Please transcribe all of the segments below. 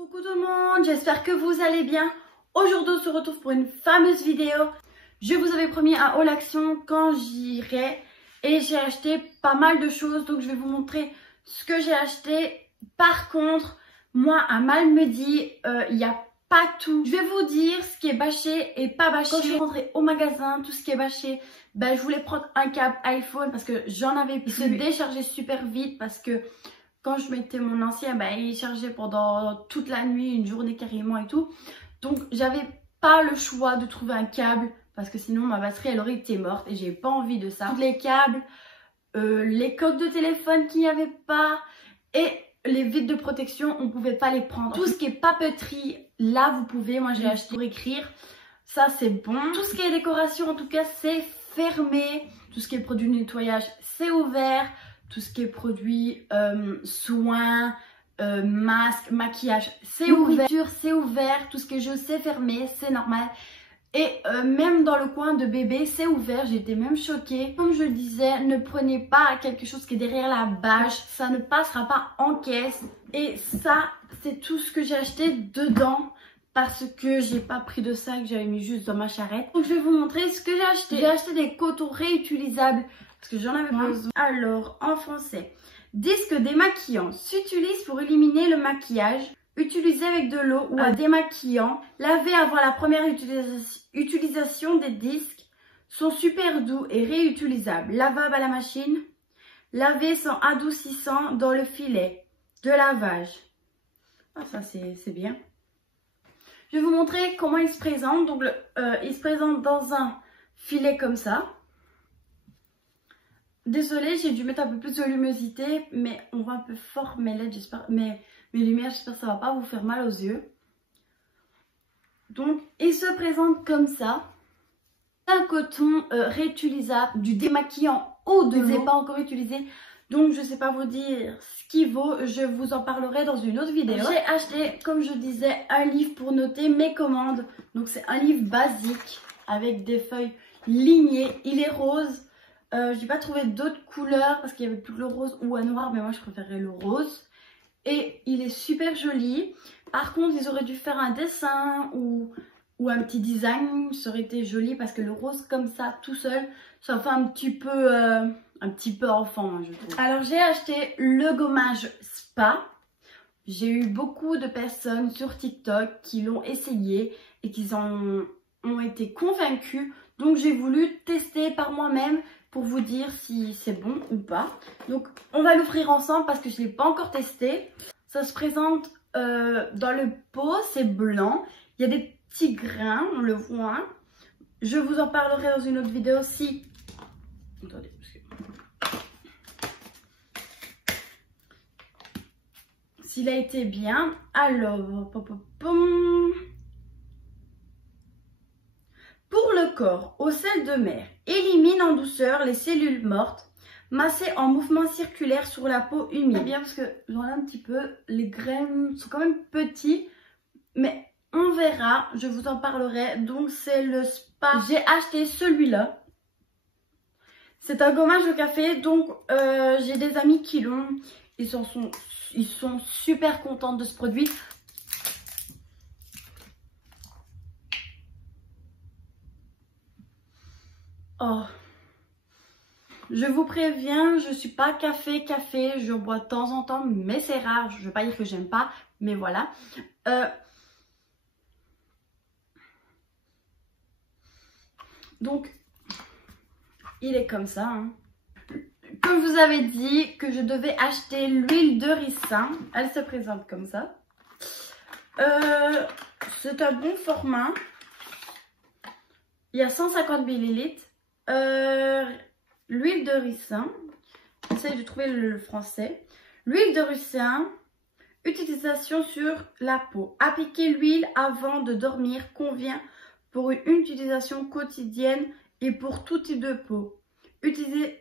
Coucou tout le monde, j'espère que vous allez bien. Aujourd'hui on se retrouve pour une fameuse vidéo. Je vous avais promis un haul action quand j'irai et j'ai acheté pas mal de choses, donc je vais vous montrer ce que j'ai acheté. Par contre, moi à mal me dit, il n'y a pas tout. Je vais vous dire ce qui est bâché et pas bâché. Quand je suis rentrée au magasin, tout ce qui est bâché, ben, je voulais prendre un câble iPhone parce que j'en avais plus. Il se déchargeait super vite parce que quand je mettais mon ancien, ben, il chargeait pendant toute la nuit, une journée carrément et tout. Donc j'avais pas le choix de trouver un câble parce que sinon ma batterie elle aurait été morte et j'ai pas envie de ça. Tous les câbles, les coques de téléphone qu'il n'y avait pas et les vitres de protection, on pouvait pas les prendre. Tout ce qui est papeterie, là vous pouvez, moi j'ai acheté pour écrire, ça c'est bon. Tout ce qui est décoration en tout cas c'est fermé. Tout ce qui est produit de nettoyage c'est ouvert. Tout ce qui est produit soins, masques, maquillage, c'est ouvert. C'est ouvert. Tout ce que je sais fermer, c'est normal. Et même dans le coin de bébé, c'est ouvert. J'étais même choquée. Comme je le disais, ne prenez pas quelque chose qui est derrière la bâche. Ça ne passera pas en caisse. Et ça, c'est tout ce que j'ai acheté dedans. Parce que j'ai pas pris de sac, j'avais mis juste dans ma charrette. Donc je vais vous montrer ce que j'ai acheté. J'ai acheté des cotons réutilisables parce que j'en avais besoin. Alors en français, disque démaquillant s'utilise pour éliminer le maquillage. Utilisé avec de l'eau ou un démaquillant. Laver avant la première utilisation des disques. Sont super doux et réutilisables. Lavable à la machine. Laver sans adoucissant dans le filet de lavage. Ah ça c'est bien. Je vais vous montrer comment il se présente. Donc, il se présente dans un filet comme ça. Désolée, j'ai dû mettre un peu plus de luminosité, mais on voit un peu fort mes LED, j'espère, mes lumières, j'espère que ça va pas vous faire mal aux yeux. Donc, il se présente comme ça. Un coton réutilisable, du démaquillant eau de l'eau, pas encore utilisé. Donc, je sais pas vous dire ce qu'il vaut. Je vous en parlerai dans une autre vidéo. J'ai acheté, comme je disais, un livre pour noter mes commandes. Donc, c'est un livre basique avec des feuilles lignées. Il est rose. Je n'ai pas trouvé d'autres couleurs parce qu'il y avait plus que le rose ou un noir. Mais moi, je préférais le rose. Et il est super joli. Par contre, ils auraient dû faire un dessin ou un petit design. Ça aurait été joli parce que le rose comme ça, tout seul, ça fait un petit peu enfant, je trouve. Alors j'ai acheté le gommage spa. J'ai eu beaucoup de personnes sur TikTok qui l'ont essayé et qui ont été convaincues. Donc j'ai voulu tester par moi-même pour vous dire si c'est bon ou pas. Donc on va l'ouvrir ensemble parce que je ne l'ai pas encore testé. Ça se présente dans le pot, c'est blanc. Il y a des petits grains, on le voit. Je vous en parlerai dans une autre vidéo si... Attendez, parce que... s'il a été bien. Alors, pour le corps, au sel de mer, élimine en douceur les cellules mortes, massées en mouvement circulaire sur la peau humide. Bien parce que j'en ai un petit peu, les graines sont quand même petits, mais on verra, je vous en parlerai. Donc c'est le spa. J'ai acheté celui-là. C'est un gommage au café, donc j'ai des amis qui l'ont. Ils sont super contents de ce produit. Oh, je vous préviens, je suis pas café, je bois de temps en temps, mais c'est rare. Je veux pas dire que j'aime pas, mais voilà. Donc, il est comme ça. Hein. Comme je vous avais dit que je devais acheter l'huile de ricin. Elle se présente comme ça. C'est un bon format. Il y a 150 ml. L'huile de ricin. J'essaie de trouver le français. L'huile de ricin. Utilisation sur la peau. Appliquer l'huile avant de dormir convient pour une utilisation quotidienne et pour tout type de peau.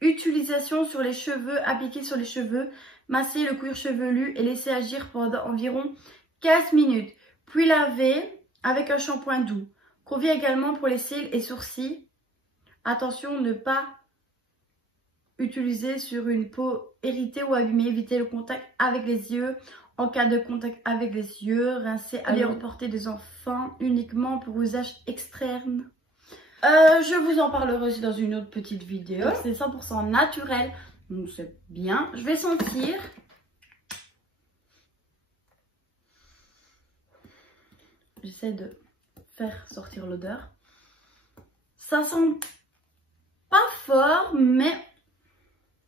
Utilisation sur les cheveux, appliquer sur les cheveux, masser le cuir chevelu et laisser agir pendant environ 15 minutes. Puis laver avec un shampoing doux. Convient également pour les cils et sourcils. Attention, ne pas utiliser sur une peau irritée ou abîmée. Éviter le contact avec les yeux En cas de contact avec les yeux, rincer à l'aéroport des enfants uniquement pour usage externe. Je vous en parlerai aussi dans une autre petite vidéo. C'est 100% naturel, donc c'est bien. Je vais sentir. J'essaie de faire sortir l'odeur. Ça sent pas fort, mais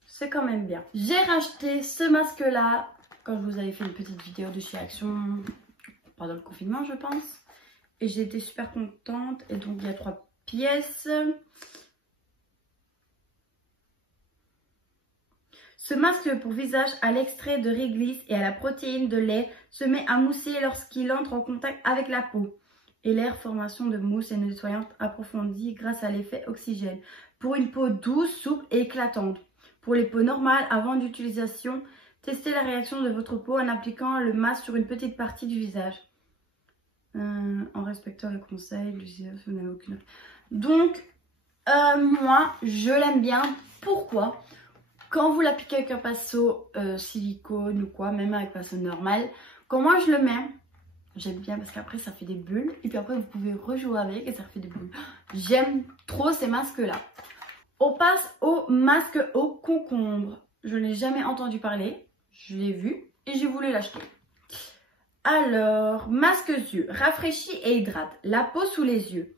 c'est quand même bien. J'ai racheté ce masque-là quand je vous avais fait une petite vidéo de chez Action pendant le confinement, je pense. Et j'ai été super contente. Et donc, il y a 3 pièces. Ce masque pour visage à l'extrait de réglisse et à la protéine de lait se met à mousser lorsqu'il entre en contact avec la peau. Et l'air formation de mousse et nettoyante approfondie grâce à l'effet oxygène. Pour une peau douce, souple et éclatante. Pour les peaux normales, avant d'utilisation, testez la réaction de votre peau en appliquant le masque sur une petite partie du visage. En respectant les conseils, l'utilisation n'a aucune... Donc, moi, je l'aime bien. Pourquoi ? Quand vous l'appliquez avec un pinceau silicone ou quoi, même avec un pinceau normal, quand moi je le mets, j'aime bien parce qu'après ça fait des bulles. Et puis après vous pouvez rejouer avec et ça fait des bulles. J'aime trop ces masques-là. On passe au masque au concombre. Je n'ai jamais entendu parler. Je l'ai vu et j'ai voulu l'acheter. Alors, masque yeux. Rafraîchit et hydrate la peau sous les yeux.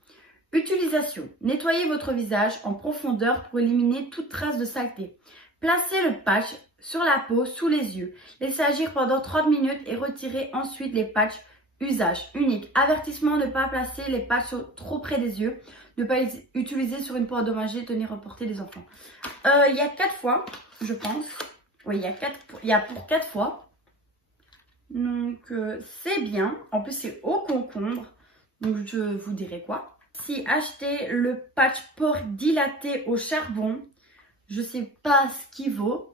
Utilisation. Nettoyez votre visage en profondeur pour éliminer toute trace de saleté. Placez le patch sur la peau sous les yeux. Laissez agir pendant 30 minutes et retirez ensuite les patchs. Usage unique. Avertissement, ne pas placer les patchs trop près des yeux. Ne pas les utiliser sur une peau endommagée, tenir à portée des enfants. Il y a 4 fois, je pense. Oui, il y a pour 4 fois. Donc, c'est bien. En plus, c'est au concombre. Donc, je vous dirai quoi. Si achetez le patch pore dilaté au charbon. Je sais pas ce qu'il vaut.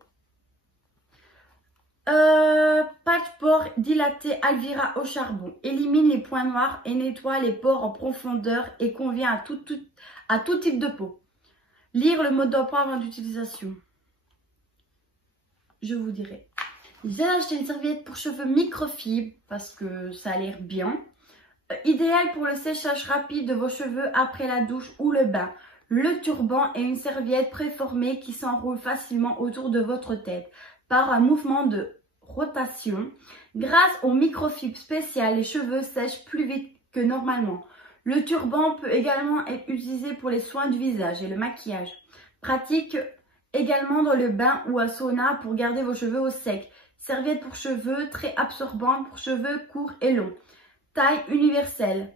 Patch pore dilaté Alvira au charbon. Élimine les points noirs et nettoie les pores en profondeur et convient à tout type de peau. Lire le mode d'emploi avant d'utilisation. Je vous dirai. J'ai acheté une serviette pour cheveux microfibre parce que ça a l'air bien. Idéal pour le séchage rapide de vos cheveux après la douche ou le bain. Le turban est une serviette préformée qui s'enroule facilement autour de votre tête par un mouvement de rotation. Grâce au microfibre spécial, les cheveux sèchent plus vite que normalement. Le turban peut également être utilisé pour les soins du visage et le maquillage. Pratique également dans le bain ou à sauna pour garder vos cheveux au sec. Serviette pour cheveux très absorbante pour cheveux courts et longs. Taille universelle.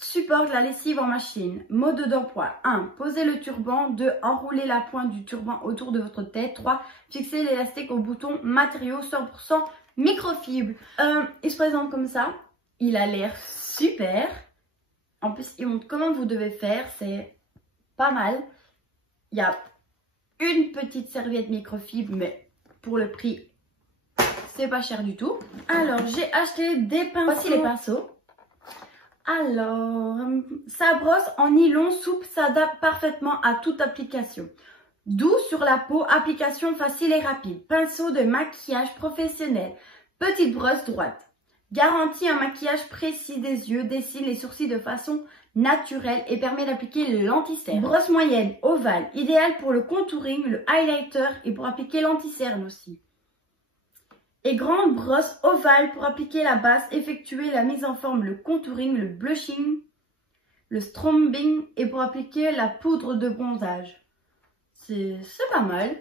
Supporte la lessive en machine. Mode d'emploi. 1. Posez le turban. 2. Enroulez la pointe du turban autour de votre tête. 3. Fixez l'élastique au bouton matériaux 100% microfibre. Il se présente comme ça. Il a l'air super. En plus, il montre comment vous devez faire. C'est pas mal. Il y a une petite serviette microfibre, mais pour le prix, c'est pas cher du tout. Alors, j'ai acheté des pinceaux. Voici les pinceaux. Alors, sa brosse en nylon souple s'adapte parfaitement à toute application. Doux sur la peau, application facile et rapide. Pinceau de maquillage professionnel. Petite brosse droite. Garantit un maquillage précis des yeux, dessine les sourcils de façon naturelle et permet d'appliquer l'anti-cerne. Brosse moyenne, ovale, idéale pour le contouring, le highlighter et pour appliquer l'anti-cerne aussi. Et grande brosse ovale pour appliquer la base, effectuer la mise en forme, le contouring, le blushing, le strobing et pour appliquer la poudre de bronzage. C'est pas mal.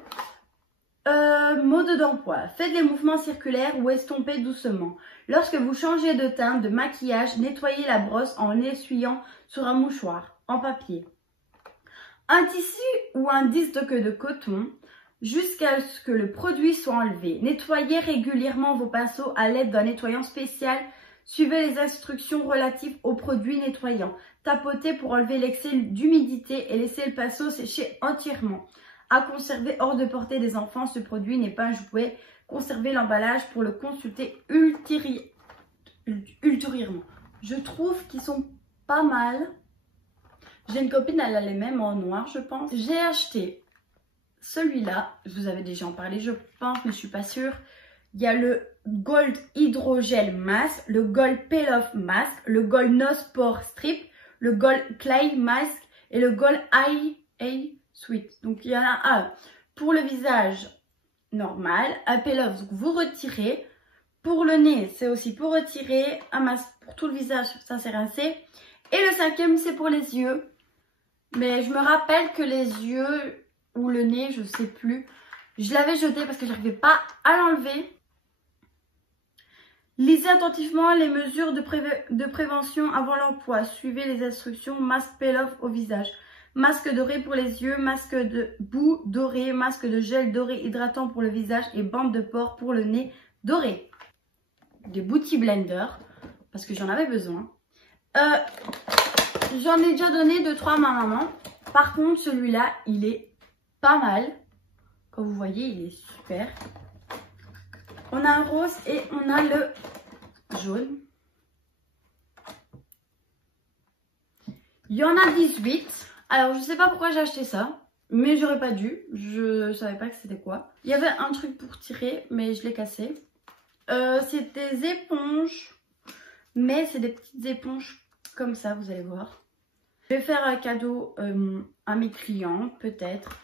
Mode d'emploi. Faites les mouvements circulaires ou estompez doucement. Lorsque vous changez de teinte, de maquillage, nettoyez la brosse en essuyant sur un mouchoir en papier. Un tissu ou un disque de coton jusqu'à ce que le produit soit enlevé. Nettoyez régulièrement vos pinceaux à l'aide d'un nettoyant spécial. Suivez les instructions relatives au produit nettoyant. Tapotez pour enlever l'excès d'humidité et laissez le pinceau sécher entièrement. À conserver hors de portée des enfants, ce produit n'est pas un jouet. Conservez l'emballage pour le consulter ultérieurement. Je trouve qu'ils sont pas mal. J'ai une copine, elle a les mêmes en noir, je pense. J'ai acheté celui-là, je vous avais déjà en parlé, je pense, mais je suis pas sûre. Il y a le Gold Hydrogel Mask, le Gold Peel Off Mask, le Gold Nose Pore Strip, le Gold Clay Mask et le Gold Eye Sweet. Donc il y en a un pour le visage normal, un Peel Off, donc vous retirez. Pour le nez, c'est aussi pour retirer, un masque pour tout le visage, ça c'est rincé. Et le cinquième, c'est pour les yeux. Mais je me rappelle que les yeux ou le nez, je sais plus, je l'avais jeté parce que je n'arrivais pas à l'enlever. Lisez attentivement les mesures de prévention avant l'emploi. Suivez les instructions. Masque Peel Off au visage. Masque doré pour les yeux, masque de boue doré, masque de gel doré hydratant pour le visage et bande de pore pour le nez doré. Des Beauty Blender parce que j'en avais besoin. J'en ai déjà donné 2-3 à ma maman. Par contre, celui-là, il est pas mal. Comme vous voyez, il est super. On a un rose et on a le jaune. Il y en a 18. Alors, je sais pas pourquoi j'ai acheté ça. Mais j'aurais pas dû. Je savais pas que c'était quoi. Il y avait un truc pour tirer, mais je l'ai cassé. C'est des éponges. Mais c'est des petites éponges comme ça, vous allez voir. Je vais faire un cadeau à mes clients, peut-être.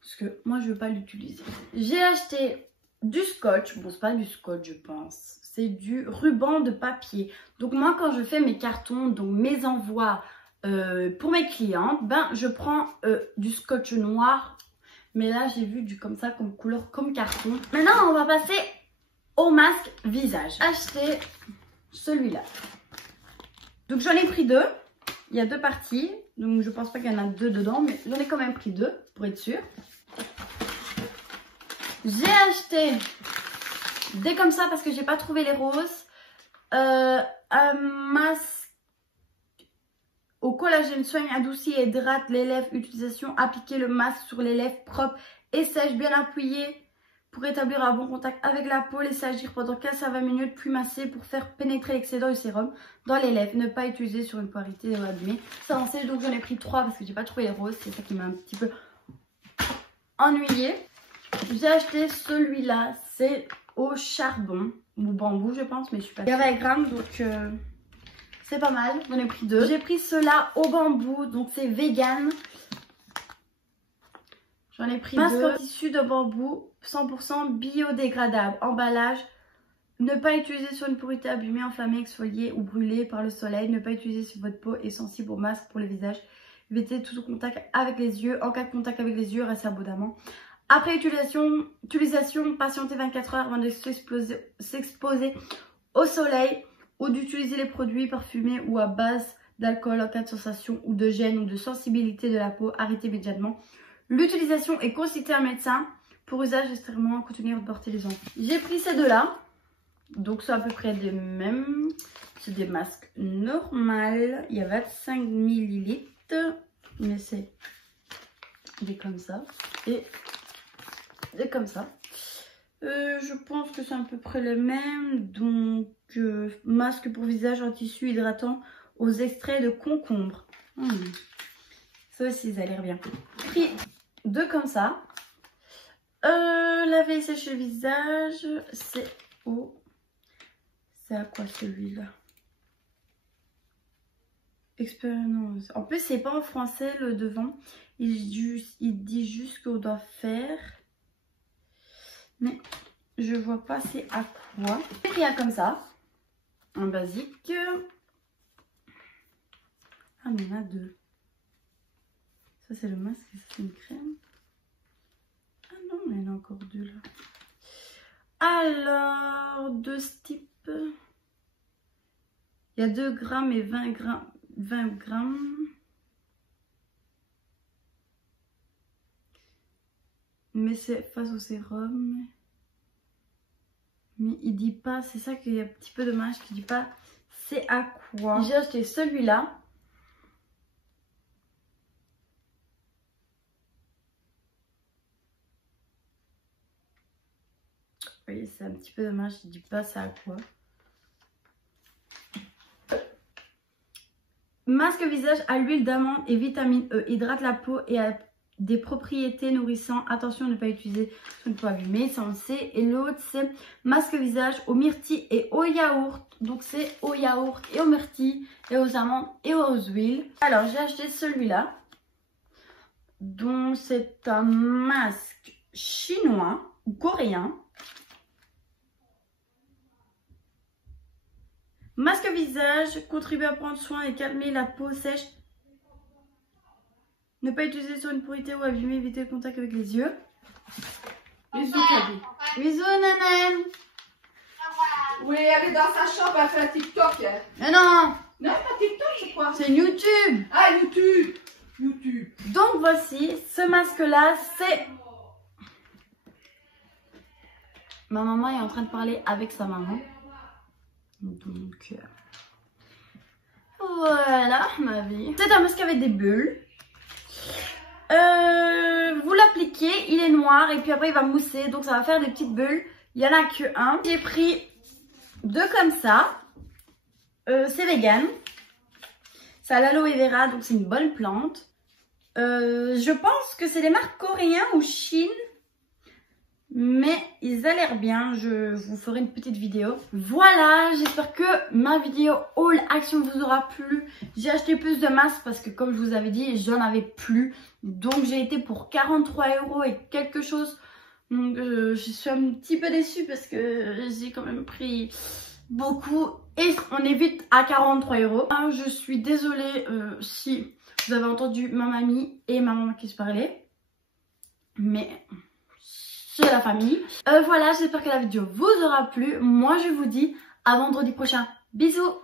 Parce que moi, je ne veux pas l'utiliser. J'ai acheté du scotch. Bon, c'est pas du scotch, je pense. C'est du ruban de papier. Donc, moi, quand je fais mes cartons, donc mes envois pour mes clients, ben, je prends du scotch noir. Mais là, j'ai vu du comme ça, comme couleur, comme carton. Maintenant, on va passer au masque visage. Acheter celui-là. Donc, j'en ai pris 2. Il y a 2 parties. Donc, je pense pas qu'il y en a 2 dedans. Mais j'en ai quand même pris 2 pour être sûr. J'ai acheté des comme ça parce que j'ai pas trouvé les roses. Un masque au collagène soigne, adoucit et hydrate les lèvres. Utilisation, appliquer le masque sur les lèvres propres et sèches, bien appuyé pour établir un bon contact avec la peau. Laissez agir pendant 15 à 20 minutes, puis masser pour faire pénétrer l'excédent du sérum dans les lèvres. Ne pas utiliser sur une polarité abîmée. Ça en sèche, donc j'en ai pris 3 parce que j'ai pas trouvé les roses. C'est ça qui m'a un petit peu ennuyée. J'ai acheté celui-là, c'est au charbon ou bambou je pense, mais je suis pas sûre. Il y avait 20 grammes donc c'est pas mal, j'en ai pris 2. J'ai pris ceux-là au bambou, donc c'est vegan. J'en ai pris 2. Masque en tissu de bambou, 100% biodégradable. Emballage, ne pas utiliser sur une polarité abîmée, enflammée, exfoliée ou brûlée par le soleil. Ne pas utiliser sur votre peau et sensible au masque pour le visage. Évitez tout contact avec les yeux. En cas de contact avec les yeux, restez abondamment. Après utilisation, patientez 24 heures avant de s'exposer au soleil ou d'utiliser les produits parfumés ou à base d'alcool en cas de sensation ou de gêne ou de sensibilité de la peau. Arrêtez immédiatement. L'utilisation est consultée un médecin pour usage extrêmement continuer de porter les enfants. J'ai pris ces 2-là. Donc c'est à peu près les mêmes. C'est des masques normales. Il y a 25 ml. Mais c'est des comme ça. Et des comme ça. Je pense que c'est à peu près les mêmes. Donc masque pour visage en tissu hydratant aux extraits de concombre. Ça aussi ça a l'air bien. J'ai pris 2 comme ça. Laver et sécher le visage. C'est au... C'est à quoi celui-là? Expérience. En plus, c'est pas en français le devant. Il dit juste ce qu'on doit faire. Mais je vois pas c'est à quoi. J'ai pris un comme ça. Un basique. Ah, mais il y en a 2. Ça, c'est le masque et ça, c'est une crème. Ah non, mais il y en a encore 2 là. Alors, de ce type. Il y a 2 grammes et 20 grammes. Mais c'est face au sérum. Mais il dit pas, c'est ça qu'il y a un petit peu dommage qu'il dit pas c'est à quoi. J'ai acheté celui-là. Vous voyez, c'est un petit peu dommage, il dit pas c'est à quoi. Masque visage à l'huile d'amande et vitamine E. Hydrate la peau et des propriétés nourrissantes. Attention à ne pas utiliser sur une peau abîmée, ça on le sait. Et l'autre c'est masque visage aux myrtilles et au yaourt. Donc c'est au yaourt et aux myrtilles et aux amandes et aux huiles. Alors j'ai acheté celui-là. Donc c'est un masque chinois ou coréen. Masque visage, contribue à prendre soin et calmer la peau sèche. Ne pas utiliser sur une pourrité ou abîmer, éviter le contact avec les yeux. Bisous, Kaby. Bisous, Nanan. Oui, elle est dans sa chambre, elle fait un TikTok. Mais non, Non, pas TikTok, c'est quoi? c'est YouTube. Ah, YouTube. YouTube. Donc voici, ce masque-là, c'est... Ma maman est en train de parler avec sa maman. Donc, voilà ma vie. C'est un masque avec des bulles. Vous l'appliquez, il est noir et puis après il va mousser. Donc ça va faire des petites bulles. Il n'y en a que un. J'ai pris 2 comme ça. C'est vegan. C'est à l'aloe vera, donc c'est une bonne plante. Je pense que c'est des marques coréennes ou Chine. Mais ils a l'air bien, je vous ferai une petite vidéo. Voilà, j'espère que ma vidéo haul action vous aura plu. J'ai acheté plus de masques parce que comme je vous avais dit, j'en avais plus. Donc j'ai été pour 43 € et quelque chose. Donc je suis un petit peu déçue parce que j'ai quand même pris beaucoup. Et on est vite à 43 €. Je suis désolée si vous avez entendu ma mamie et ma maman qui se parlaient. Mais... c'est la famille. Voilà, j'espère que la vidéo vous aura plu. Moi, je vous dis à vendredi prochain. Bisous!